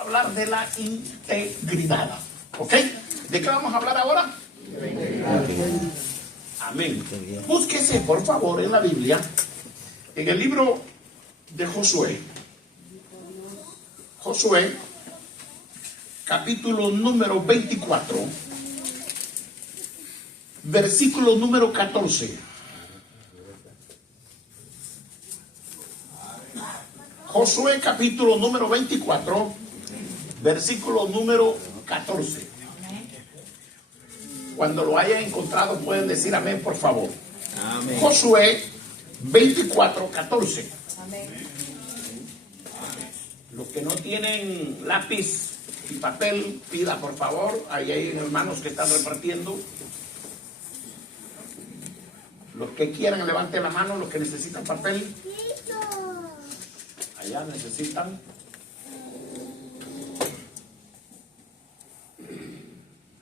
hablar de la integridad. ¿Ok? ¿De qué vamos a hablar ahora? Amén. Búsquese, por favor, en la Biblia, en el libro de Josué. Josué, capítulo número 24, versículo número 14. Josué, capítulo número 24, versículo número 14. Cuando lo hayan encontrado pueden decir amén, por favor. Amén. Josué 24, 14. Amén. Los que no tienen lápiz y papel, pida por favor. Ahí hay hermanos que están repartiendo. Los que quieran levanten la mano, los que necesitan papel. Allá necesitan.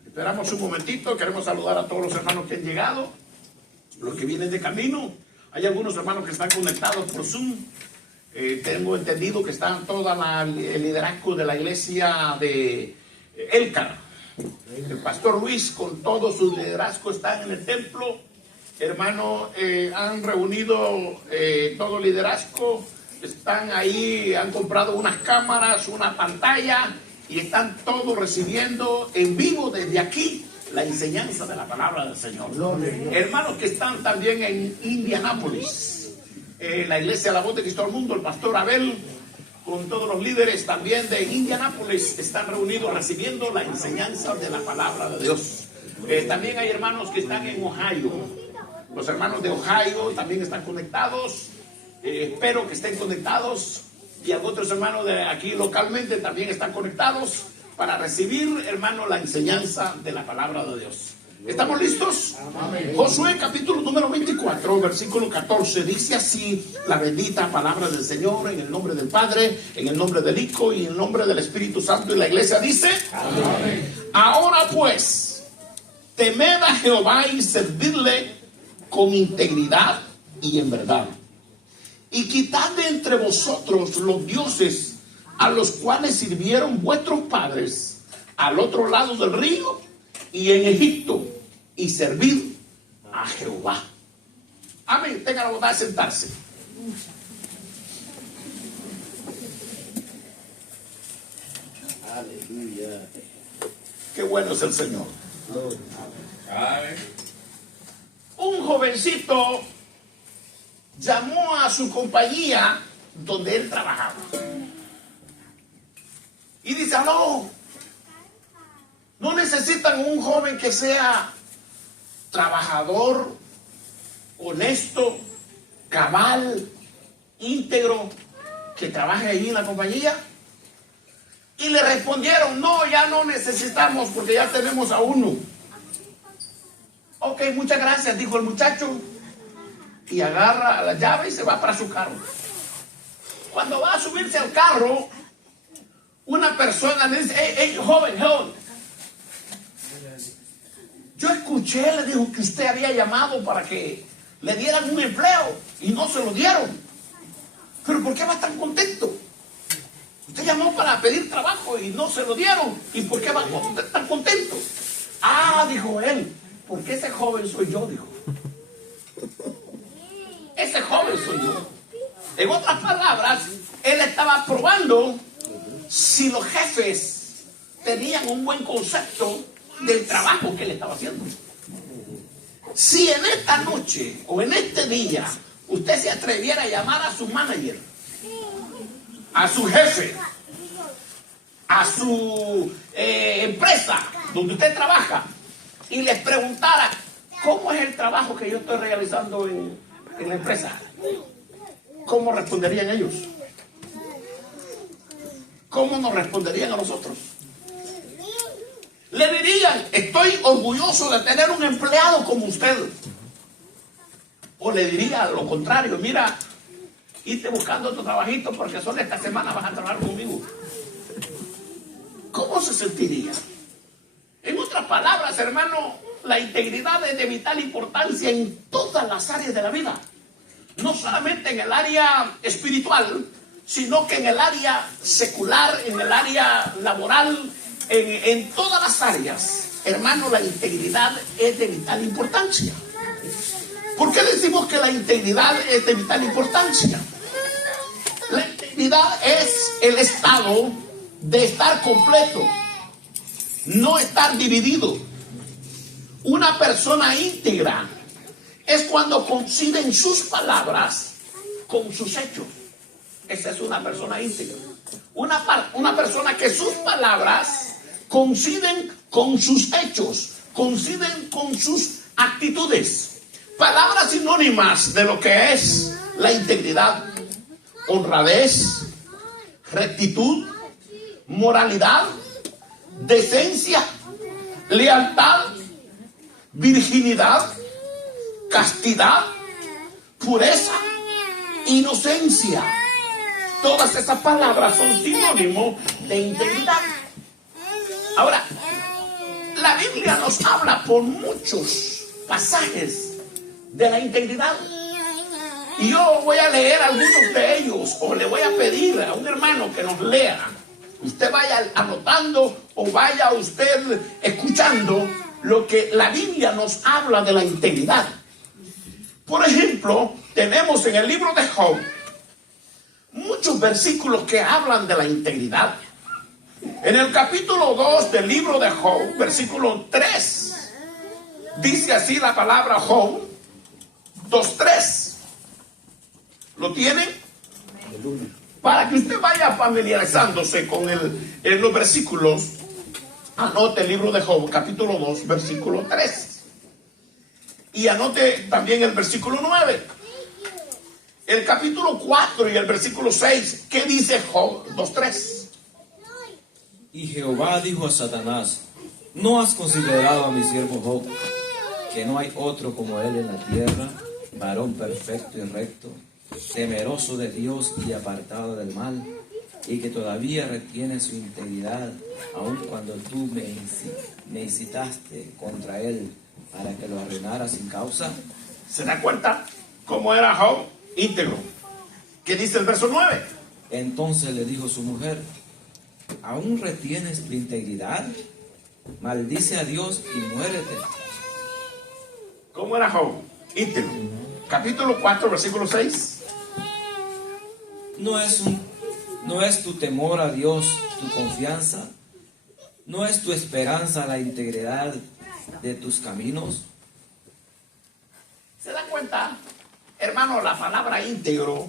Esperamos un momentito, queremos saludar a todos los hermanos que han llegado, los que vienen de camino. Hay algunos hermanos que están conectados por Zoom. Tengo entendido que están todo el liderazgo de la iglesia de Elcar. El pastor Luis con todo su liderazgo están en el templo. Hermano, han reunido todo el liderazgo. Están ahí, han comprado unas cámaras, una pantalla y están todos recibiendo en vivo desde aquí la enseñanza de la palabra del Señor. Hermanos que están también en Indianápolis, la iglesia La Voz de Cristo al Mundo, el pastor Abel con todos los líderes también de Indianápolis están reunidos recibiendo la enseñanza de la palabra de Dios. También hay hermanos que están en Ohio. Los hermanos de Ohio también están conectados. Espero que estén conectados, y otros hermanos de aquí localmente también están conectados para recibir, hermano, la enseñanza de la palabra de Dios. ¿Estamos listos? Amén. Josué capítulo número 24, versículo 14, dice así la bendita palabra del Señor, en el nombre del Padre, en el nombre del Hijo y en el nombre del Espíritu Santo, y la iglesia dice: amén. Ahora pues, temed a Jehová y servidle con integridad y en verdad. Y quitad de entre vosotros los dioses a los cuales sirvieron vuestros padres al otro lado del río y en Egipto, y servid a Jehová. Amén. Tenga la bondad de sentarse. Aleluya. Qué bueno es el Señor. Amén. Un jovencito llamó a su compañía donde él trabajaba y dice: no necesitan un joven que sea trabajador, honesto, cabal, íntegro, que trabaje ahí en la compañía. Y le respondieron: no, ya no necesitamos porque ya tenemos a uno. Ok, muchas gracias, dijo el muchacho, y agarra la llave y se va para su carro. Cuando va a subirse al carro, una persona le dice: hey, joven, yo escuché, le dijo, que usted había llamado para que le dieran un empleo y no se lo dieron. Pero ¿por qué va tan contento? Usted llamó para pedir trabajo y no se lo dieron. ¿Y por qué va tan contento? Dijo él, porque ese joven soy yo, dijo. Ese joven soy yo. En otras palabras, él estaba probando si los jefes tenían un buen concepto del trabajo que él estaba haciendo. Si en esta noche o en este día usted se atreviera a llamar a su manager, a su jefe, a su empresa donde usted trabaja, y les preguntara: ¿cómo es el trabajo que yo estoy realizando en la empresa? ¿Cómo responderían ellos? ¿Cómo nos responderían a nosotros? Le dirían: estoy orgulloso de tener un empleado como usted. O le diría lo contrario: mira, irte buscando otro trabajito porque solo esta semana vas a trabajar conmigo. ¿Cómo se sentiría? En otras palabras, hermano, la integridad es de vital importancia en todas las áreas de la vida. No solamente en el área espiritual, sino que en el área secular, en el área laboral, en todas las áreas. Hermano, la integridad es de vital importancia. ¿Por qué decimos que la integridad es de vital importancia? La integridad es el estado de estar completo, no estar dividido. Una persona íntegra es cuando coinciden sus palabras con sus hechos. Esa es una persona íntegra. Una persona que sus palabras coinciden con sus hechos, coinciden con sus actitudes. Palabras sinónimas de lo que es la integridad: honradez, rectitud, moralidad, decencia, lealtad, virginidad, castidad, pureza, inocencia. Todas esas palabras son sinónimos de integridad. Ahora, la Biblia nos habla por muchos pasajes de la integridad. Y yo voy a leer algunos de ellos, o le voy a pedir a un hermano que nos lea. Usted vaya anotando o vaya usted escuchando lo que la Biblia nos habla de la integridad. Por ejemplo, tenemos en el libro de Job muchos versículos que hablan de la integridad. En el capítulo 2 del libro de Job, versículo 3, dice así la palabra Job 2:3. ¿Lo tienen? Para que usted vaya familiarizándose con los versículos, anote el libro de Job, capítulo 2, versículo 3. Y anote también el versículo 9. El capítulo 4 y el versículo 6. ¿Qué dice Job 2:3? Y Jehová dijo a Satanás: ¿no has considerado a mi siervo Job, que no hay otro como él en la tierra, varón perfecto y recto, temeroso de Dios y apartado del mal, y que todavía retiene su integridad, aun cuando tú me incitaste contra él para que lo arruinara sin causa? ¿Se da cuenta cómo era Job? Íntegro. ¿Qué dice el verso 9? Entonces le dijo su mujer: ¿aún retienes tu integridad? Maldice a Dios y muérete. ¿Cómo era Job? Íntegro. Capítulo 4, versículo 6. ¿No es tu temor a Dios tu confianza? ¿No es tu esperanza la integridad de tus caminos? ¿Se da cuenta? Hermano, la palabra íntegro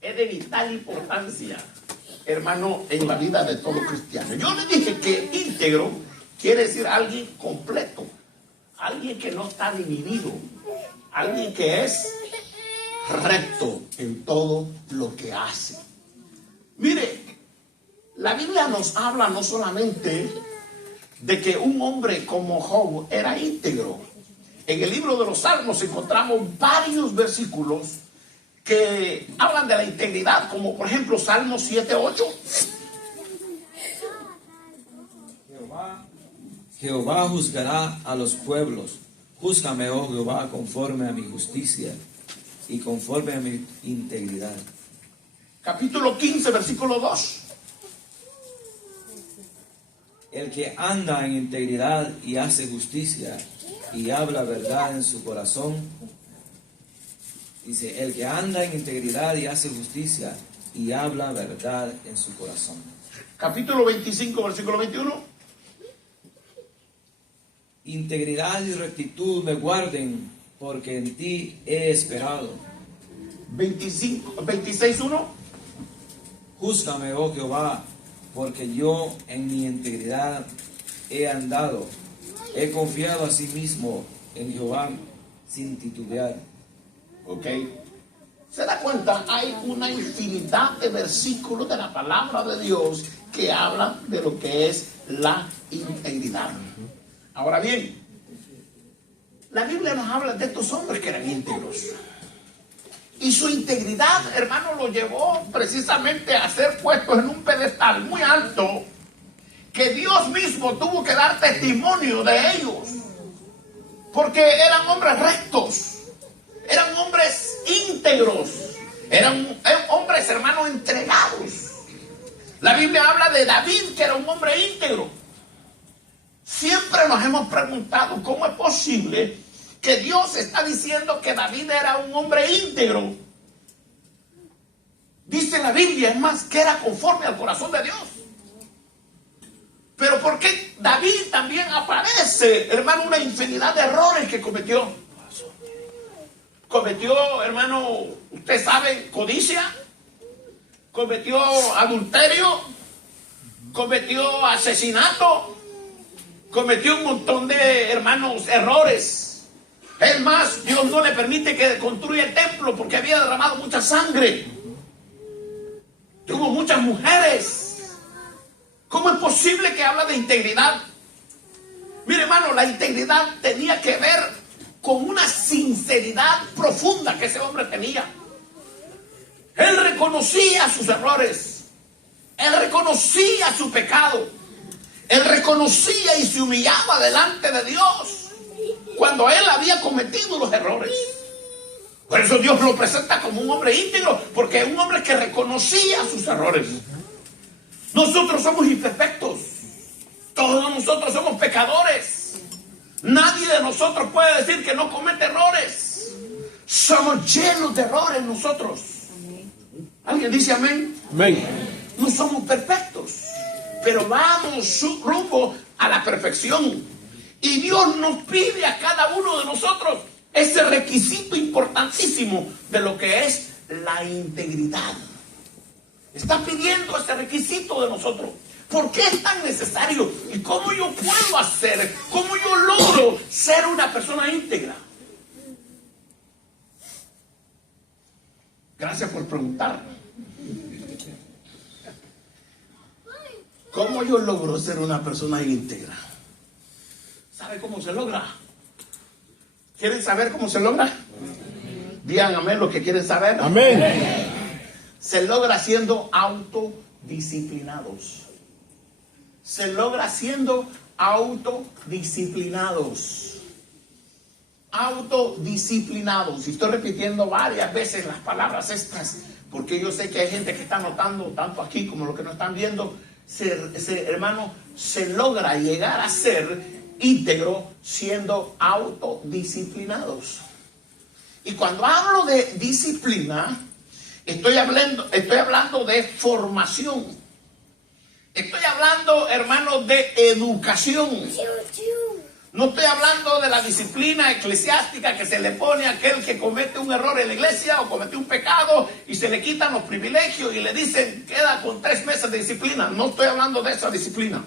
es de vital importancia, hermano, en la vida de todo cristiano. Yo le dije que íntegro quiere decir alguien completo, alguien que no está dividido, alguien que es recto en todo lo que hace. Mire, la Biblia nos habla no solamente de que un hombre como Job era íntegro. En el libro de los Salmos encontramos varios versículos que hablan de la integridad, como por ejemplo Salmos 7:8. Jehová juzgará a los pueblos. Júzgame, oh Jehová, conforme a mi justicia y conforme a mi integridad. Capítulo 15, versículo 2. El que anda en integridad y hace justicia y habla verdad en su corazón. Dice, el que anda en integridad y hace justicia y habla verdad en su corazón. Capítulo 25, versículo 21. Integridad y rectitud me guarden, porque en ti he esperado. 26:1. Júzgame, oh Jehová, porque yo en mi integridad he andado. He confiado a sí mismo en Jehová sin titubear. Ok. ¿Se da cuenta? Hay una infinidad de versículos de la palabra de Dios que hablan de lo que es la integridad. Ahora bien, la Biblia nos habla de estos hombres que eran íntegros. Y su integridad, hermano, lo llevó precisamente a ser puestos en un pedestal muy alto, que Dios mismo tuvo que dar testimonio de ellos, porque eran hombres rectos, eran hombres íntegros, eran hombres, hermanos, entregados. La Biblia habla de David, que era un hombre íntegro. Siempre nos hemos preguntado cómo es posible que Dios está diciendo que David era un hombre íntegro. Dice la Biblia, es más, que era conforme al corazón de Dios. Pero ¿por qué David también aparece, hermano, una infinidad de errores que cometió? Cometió, hermano, usted sabe, codicia. Cometió adulterio. Cometió asesinato. Cometió un montón de, hermanos, errores. Es más, Dios no le permite que construya el templo porque había derramado mucha sangre. Tuvo muchas mujeres. ¿Cómo es posible que habla de integridad? Mire, hermano, la integridad tenía que ver con una sinceridad profunda que ese hombre tenía. Él reconocía sus errores. Él reconocía su pecado. Él reconocía y se humillaba delante de Dios cuando él había cometido los errores. Por eso Dios lo presenta como un hombre íntegro, porque es un hombre que reconocía sus errores. Nosotros somos imperfectos. Todos nosotros somos pecadores. Nadie de nosotros puede decir que no comete errores. Somos llenos de errores nosotros. ¿Alguien dice amén? Amén. No somos perfectos, pero vamos rumbo a la perfección. Y Dios nos pide a cada uno de nosotros ese requisito importantísimo de lo que es la integridad. Está pidiendo ese requisito de nosotros. ¿Por qué es tan necesario? ¿Y cómo yo puedo hacer? ¿Cómo yo logro ser una persona íntegra? Gracias por preguntar. ¿Cómo yo logro ser una persona íntegra? ¿Sabe cómo se logra? ¿Quieren saber cómo se logra? Digan amén los que quieren saber. Amén. Se logra siendo autodisciplinados. Se logra siendo autodisciplinados. Autodisciplinados. Y estoy repitiendo varias veces las palabras estas, porque yo sé que hay gente que está notando, tanto aquí como los que no están viendo. Hermano, se logra llegar a ser íntegro siendo autodisciplinados. Y cuando hablo de disciplina, estoy hablando de formación. Estoy hablando, hermano, de educación. No estoy hablando de la disciplina eclesiástica que se le pone a aquel que comete un error en la iglesia o comete un pecado y se le quitan los privilegios y le dicen queda con 3 meses de disciplina. No estoy hablando de esa disciplina.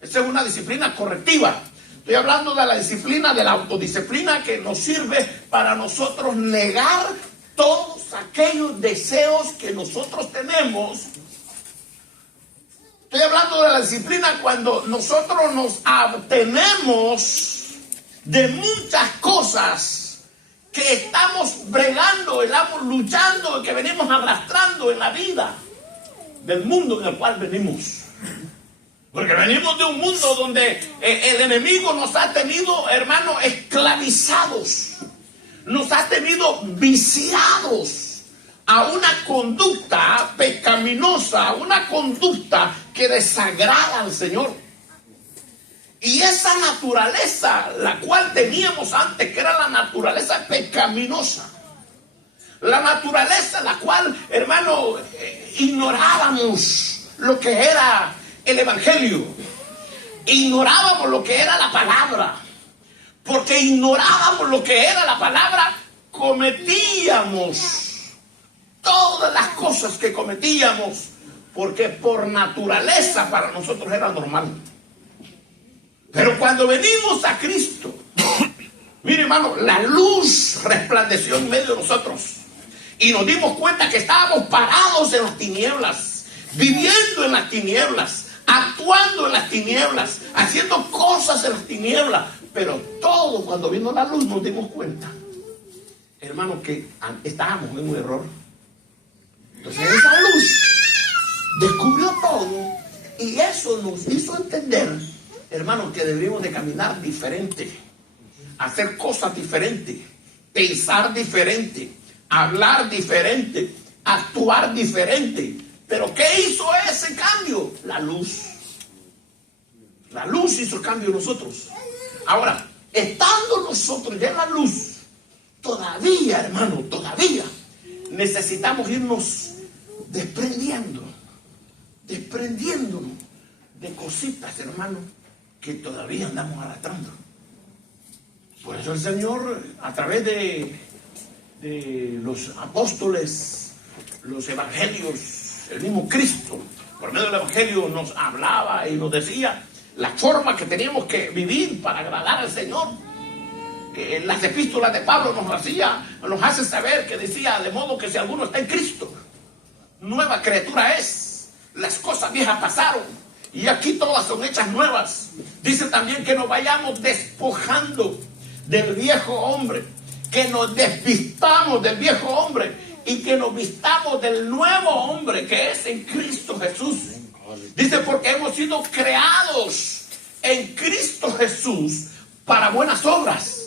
Esa es una disciplina correctiva. Estoy hablando de la disciplina, de la autodisciplina que nos sirve para nosotros negar todos aquellos deseos que nosotros tenemos. Estoy hablando de la disciplina cuando nosotros nos abstenemos de muchas cosas que estamos bregando, estamos luchando, que venimos arrastrando en la vida del mundo en el cual venimos. Porque venimos de un mundo donde el enemigo nos ha tenido, hermanos, esclavizados. Nos ha tenido viciados a una conducta pecaminosa, a una conducta que desagrada al Señor. Y esa naturaleza, la cual teníamos antes, que era la naturaleza pecaminosa, la naturaleza la cual, hermano, ignorábamos lo que era el Evangelio, ignorábamos lo que era la palabra, porque ignorábamos lo que era la palabra, cometíamos todas las cosas que cometíamos, porque por naturaleza para nosotros era normal. Pero cuando venimos a Cristo, mire hermano, la luz resplandeció en medio de nosotros y nos dimos cuenta que estábamos parados en las tinieblas, viviendo en las tinieblas, actuando en las tinieblas, haciendo cosas en las tinieblas. Pero todo cuando vino la luz nos dimos cuenta, hermano, que estábamos en un error. Entonces esa luz descubrió todo y eso nos hizo entender, hermano, que debemos de caminar diferente, hacer cosas diferentes, pensar diferente, hablar diferente, actuar diferente. Pero ¿qué hizo ese cambio? La luz. La luz hizo el cambio en nosotros. Ahora, estando nosotros ya en la luz, todavía, hermano, todavía necesitamos irnos desprendiéndonos de cositas, hermano, que todavía andamos arrastrando. Por eso el Señor, a través de los apóstoles, los evangelios, el mismo Cristo, por medio del evangelio nos hablaba y nos decía la forma que teníamos que vivir para agradar al Señor. Que las epístolas de Pablo nos hace saber que decía, de modo que si alguno está en Cristo, nueva criatura es. Las cosas viejas pasaron y aquí todas son hechas nuevas. Dice también que nos vayamos despojando del viejo hombre, que nos desvistamos del viejo hombre y que nos vistamos del nuevo hombre que es en Cristo Jesús. Dice, porque hemos sido creados en Cristo Jesús para buenas obras.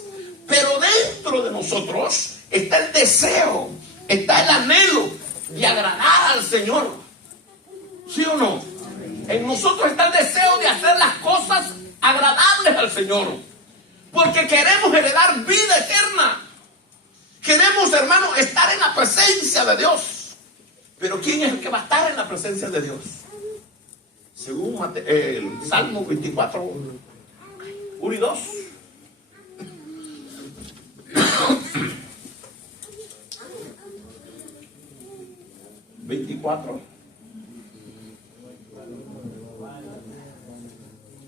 Pero dentro de nosotros está el deseo, está el anhelo de agradar al Señor. ¿Sí o no? En nosotros está el deseo de hacer las cosas agradables al Señor. Porque queremos heredar vida eterna. Queremos, hermano, estar en la presencia de Dios. Pero ¿quién es el que va a estar en la presencia de Dios? Según el Salmo 24, 1 y 2.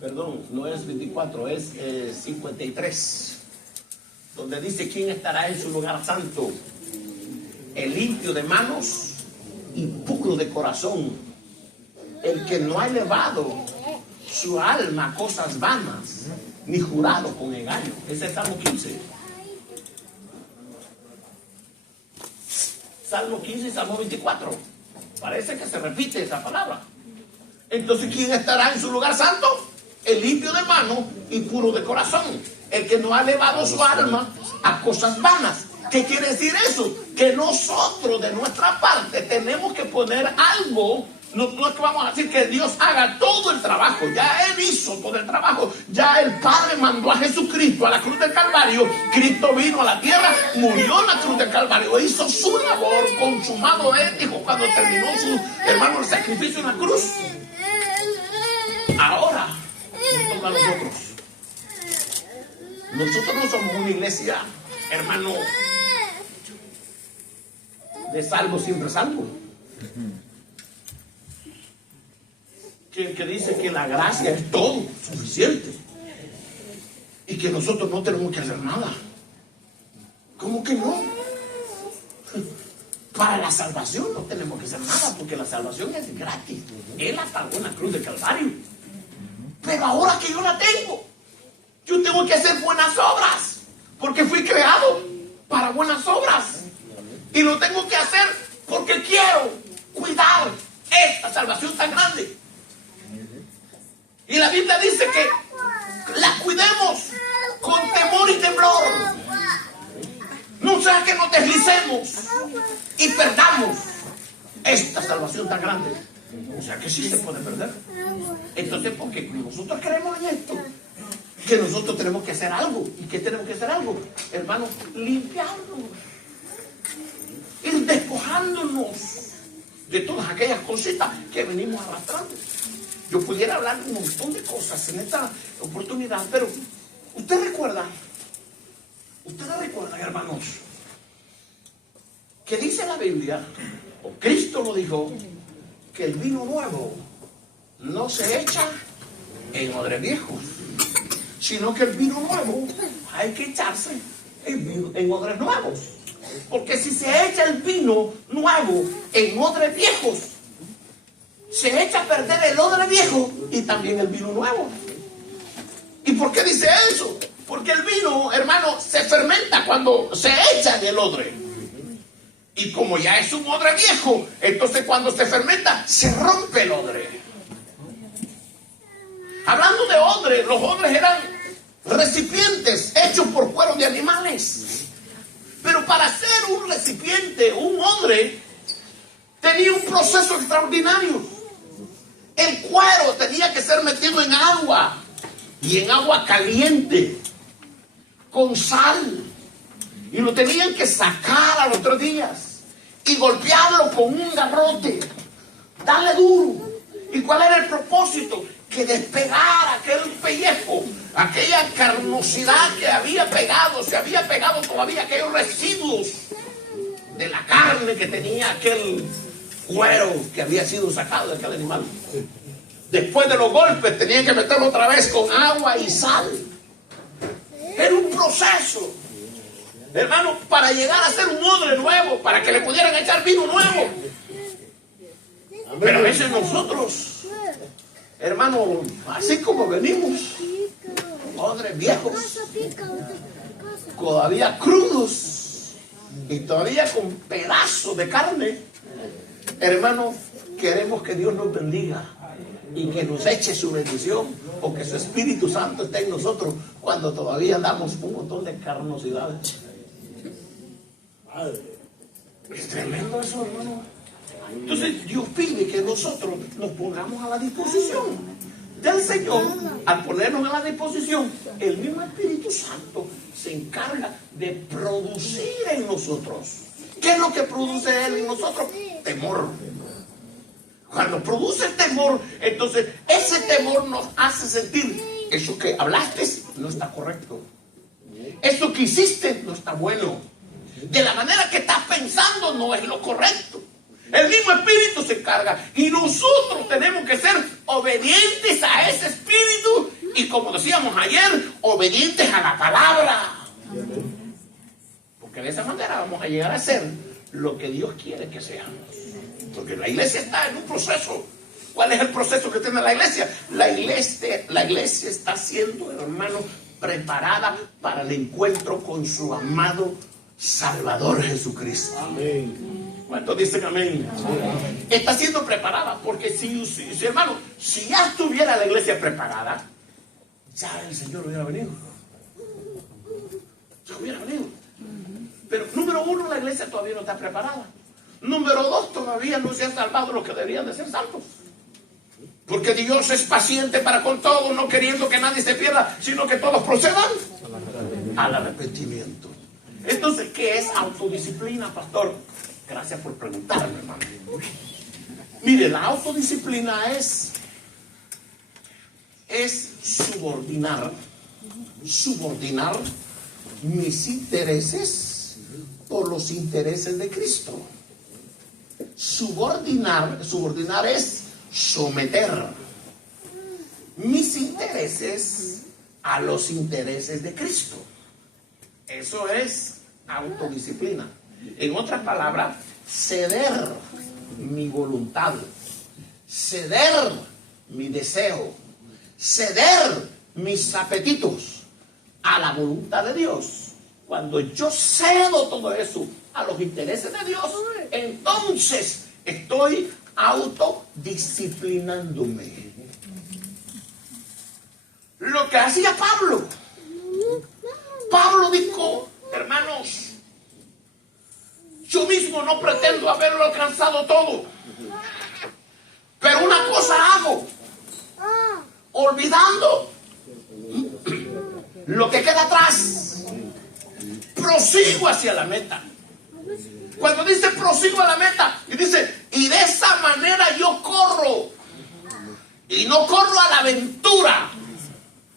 Perdón, no es 24, es 53, donde dice: ¿quién estará en su lugar santo? El limpio de manos y puro de corazón, el que no ha elevado su alma a cosas vanas, ni jurado con engaño. Ese es Salmo 15. Salmo 15 y Salmo 24. Parece que se repite esa palabra. Entonces, ¿quién estará en su lugar santo? El limpio de mano y puro de corazón, el que no ha elevado su alma a cosas vanas. ¿Qué quiere decir eso? Que nosotros de nuestra parte tenemos que poner algo. No es que vamos a decir que Dios haga todo el trabajo. Ya Él hizo todo el trabajo. Ya el Padre mandó a Jesucristo a la cruz del Calvario. Cristo vino a la tierra, murió en la cruz del Calvario, hizo su labor, consumado Él, dijo cuando terminó su, hermano, el sacrificio en la cruz. Ahora nos toca a nosotros. Nosotros no somos una iglesia, hermano, de salvo siempre salvo. Que dice que la gracia es todo suficiente y que nosotros no tenemos que hacer nada. ¿Cómo que no? Para la salvación no tenemos que hacer nada, porque la salvación es gratis. Él la pagó en la cruz del Calvario. Pero ahora que yo la tengo, yo tengo que hacer buenas obras, porque fui creado para buenas obras. Y lo tengo que hacer porque quiero cuidar esta salvación tan grande. Y la Biblia dice que la cuidemos con temor y temblor. No sea que nos deslicemos y perdamos esta salvación tan grande. O sea que sí se puede perder. Entonces, porque nosotros creemos en esto, que nosotros tenemos que hacer algo. ¿Y qué tenemos que hacer algo? Hermanos, limpiarnos, ir despojándonos de todas aquellas cositas que venimos arrastrando. Yo pudiera hablar de un montón de cosas en esta oportunidad, pero ustedes recuerdan, hermanos, que dice la Biblia, o Cristo lo dijo, que el vino nuevo no se echa en odres viejos, sino que el vino nuevo hay que echarse en odres nuevos. Porque si se echa el vino nuevo en odres viejos, se echa a perder el odre viejo y también el vino nuevo. ¿Y por qué dice eso? Porque el vino, hermano, se fermenta cuando se echa en el odre. Y como ya es un odre viejo, entonces cuando se fermenta, se rompe el odre. Hablando de odre, los odres eran recipientes hechos por cuero de animales. Pero para hacer un recipiente, un odre, tenía un proceso extraordinario. El cuero tenía que ser metido en agua, y en agua caliente, con sal, y lo tenían que sacar a los 3 días y golpearlo con un garrote, darle duro. ¿Y cuál era el propósito? Que despegara aquel pellejo, aquella carnosidad que había pegado, se había pegado todavía aquellos residuos de la carne que tenía aquel cuero que había sido sacado de aquel animal. Después de los golpes tenían que meterlo otra vez con agua y sal. Era un proceso, hermano, para llegar a ser un odre nuevo, para que le pudieran echar vino nuevo. Pero a veces nosotros, hermano, así como venimos, odres viejos, todavía crudos y todavía con pedazos de carne, hermano, queremos que Dios nos bendiga y que nos eche su bendición, o que su Espíritu Santo esté en nosotros cuando todavía damos un montón de carnosidades. Es tremendo eso, hermano. Entonces Dios pide que nosotros nos pongamos a la disposición del Señor. Al ponernos a la disposición, el mismo Espíritu Santo se encarga de producir en nosotros. ¿Qué es lo que produce Él en nosotros? Temor. Cuando produce temor, entonces ese temor nos hace sentir: eso que hablaste no está correcto, eso que hiciste no está bueno, de la manera que estás pensando no es lo correcto. El mismo Espíritu se encarga, y nosotros tenemos que ser obedientes a ese Espíritu, y como decíamos ayer, obedientes a la palabra, porque de esa manera vamos a llegar a ser lo que Dios quiere que seamos. Porque la iglesia está en un proceso. ¿Cuál es el proceso que tiene la iglesia? La iglesia está siendo, hermano, preparada para el encuentro con su amado Salvador Jesucristo. Amén. ¿Cuántos dicen amén? Amén. Está siendo preparada, porque si hermano, si ya estuviera la iglesia preparada, ya el Señor hubiera venido. Ya hubiera venido. Pero número 1, la iglesia todavía no está preparada. Número 2, todavía no se han salvado los que deberían de ser salvos. Porque Dios es paciente para con todos, no queriendo que nadie se pierda, sino que todos procedan al arrepentimiento. Entonces, ¿qué es autodisciplina, pastor? Gracias por preguntarme, hermano. Mire, la autodisciplina es subordinar mis intereses por los intereses de Cristo. Subordinar es someter mis intereses a los intereses de Cristo. Eso es autodisciplina. En otras palabras, ceder mi voluntad, ceder mi deseo, ceder mis apetitos a la voluntad de Dios. Cuando yo cedo todo eso a los intereses de Dios, entonces estoy autodisciplinándome. Lo que hacía Pablo dijo: hermanos, yo mismo no pretendo haberlo alcanzado todo, pero una cosa hago, olvidando lo que queda atrás, prosigo hacia la meta. Cuando dice prosigo a la meta, y dice, y de esa manera yo corro, y no corro a la aventura,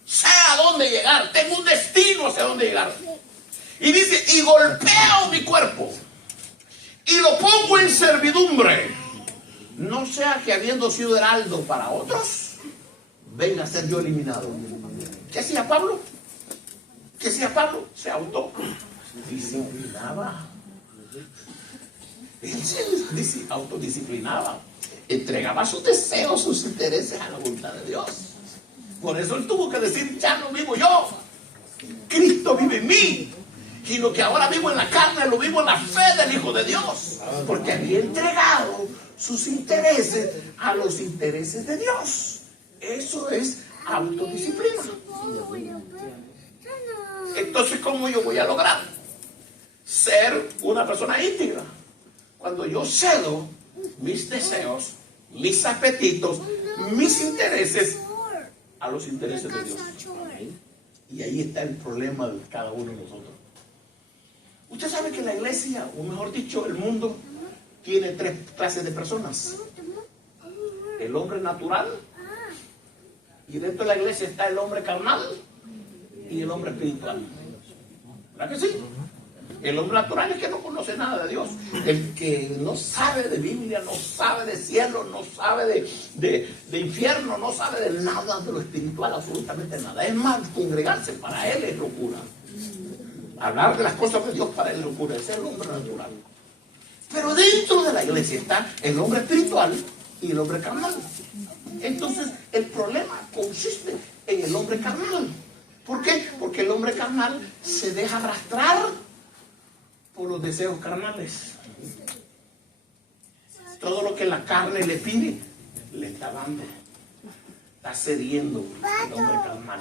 sé a dónde llegar, tengo un destino hacia dónde llegar. Y dice, y golpeo mi cuerpo, y lo pongo en servidumbre, no sea que habiendo sido heraldo para otros, venga a ser yo eliminado. ¿Qué hacía Pablo? Se autodisciplinaba. Él se autodisciplinaba, entregaba sus deseos, sus intereses a la voluntad de Dios. Por eso él tuvo que decir: ya no vivo yo, Cristo vive en mí, y lo que ahora vivo en la carne lo vivo en la fe del Hijo de Dios, porque había entregado sus intereses a los intereses de Dios. Eso es autodisciplina. Entonces, ¿cómo yo voy a lograr ser una persona íntegra? Cuando yo cedo mis deseos, mis apetitos, mis intereses a los intereses de Dios. Y ahí está el problema de cada uno de nosotros. Usted sabe que la iglesia, o mejor dicho, el mundo, tiene tres clases de personas. El hombre natural, y dentro de la iglesia está el hombre carnal y el hombre espiritual. ¿Verdad que sí? El hombre natural es que no conoce nada de Dios. El que no sabe de Biblia, no sabe de cielo, no sabe de infierno, no sabe de nada de lo espiritual, absolutamente nada. Es más, congregarse para él es locura. Hablar de las cosas de Dios para él es locura. Ese es el hombre natural. Pero dentro de la iglesia está el hombre espiritual y el hombre carnal. Entonces el problema consiste en el hombre carnal. ¿Por qué? Porque el hombre carnal se deja arrastrar por los deseos carnales. Todo lo que la carne le pide, le está dando. Está cediendo el hombre carnal.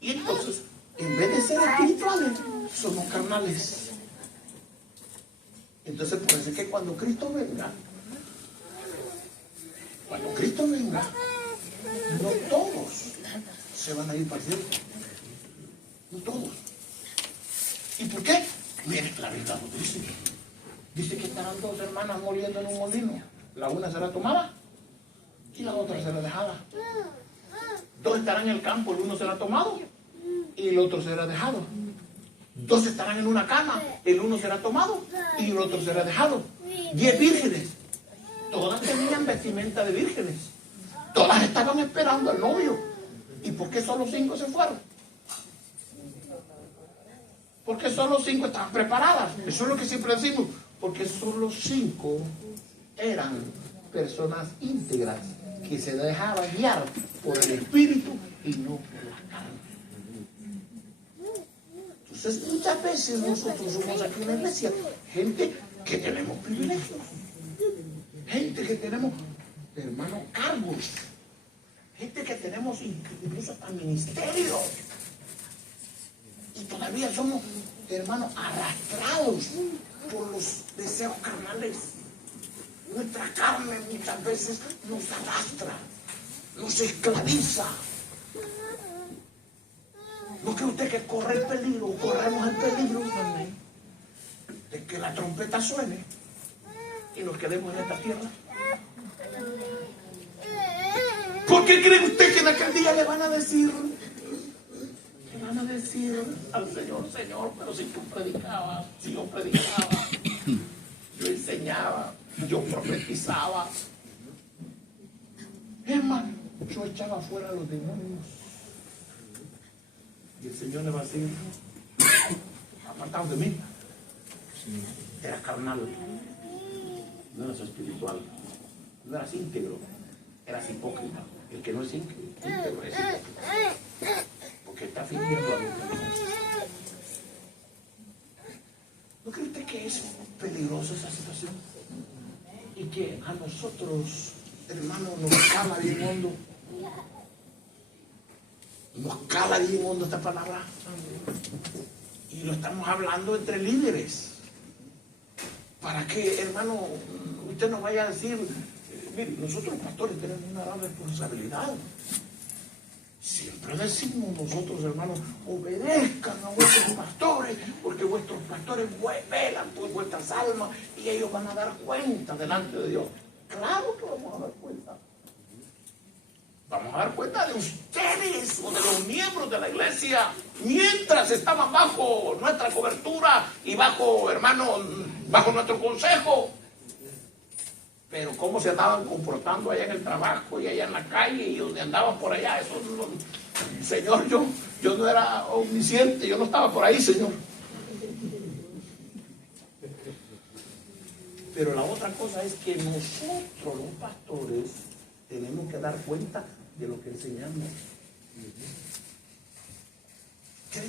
Y entonces, en vez de ser espirituales, somos carnales. Entonces, por eso es que cuando Cristo venga, no todos se van a ir para el cielo. No todos. ¿Y por qué? Mire, la Biblia nos dice. Dice que estarán dos hermanas muriendo en un molino. La una será tomada y la otra será dejada. Dos estarán en el campo, el uno será tomado y el otro será dejado. Dos estarán en una cama, el uno será tomado y el otro será dejado. 10 vírgenes. Todas tenían vestimenta de vírgenes. Todas estaban esperando al novio. ¿Y por qué solo 5 se fueron? Porque solo 5 estaban preparadas. Eso es lo que siempre decimos. Porque solo 5 eran personas íntegras que se dejaban guiar por el Espíritu y no por la carne. Entonces, muchas veces nosotros somos aquí en la iglesia gente que tenemos privilegios. Gente que tenemos, hermanos, cargos. Gente que tenemos incluso hasta ministerios. Y todavía somos, hermanos, arrastrados por los deseos carnales. Nuestra carne muchas veces nos arrastra, nos esclaviza. ¿No cree usted que corre el peligro, corremos el peligro de que la trompeta suene y nos quedemos en esta tierra? ¿Por qué cree usted que en aquel día le van a decir al Señor, Señor, pero si tú predicabas, si yo predicaba, yo enseñaba, yo profetizaba? Es más, yo echaba fuera a los demonios. Y el Señor le va a decir, apartaos de mí. Eras carnal, no eras espiritual, no eras íntegro, eras hipócrita. El que no es íntegro es hipócrita, porque está fingiendo algo que no es. ¿No cree usted que es peligrosa esa situación? Y que a nosotros, hermanos, nos cala bien hondo. Nos cala bien hondo esta palabra. Y lo estamos hablando entre líderes. Para que, hermano, usted nos vaya a decir, mire, nosotros los pastores tenemos una gran responsabilidad. Siempre decimos nosotros, hermanos, obedezcan a vuestros pastores, porque vuestros pastores velan por vuestras almas y ellos van a dar cuenta delante de Dios. Claro que vamos a dar cuenta. Vamos a dar cuenta de ustedes o de los miembros de la iglesia mientras estaban bajo nuestra cobertura y bajo, hermano, bajo nuestro consejo. Pero cómo se andaban comportando allá en el trabajo y allá en la calle y donde andaban por allá, eso no, Señor, yo no era omnisciente, yo no estaba por ahí, Señor. Pero la otra cosa es que nosotros los pastores tenemos que dar cuenta de lo que enseñamos.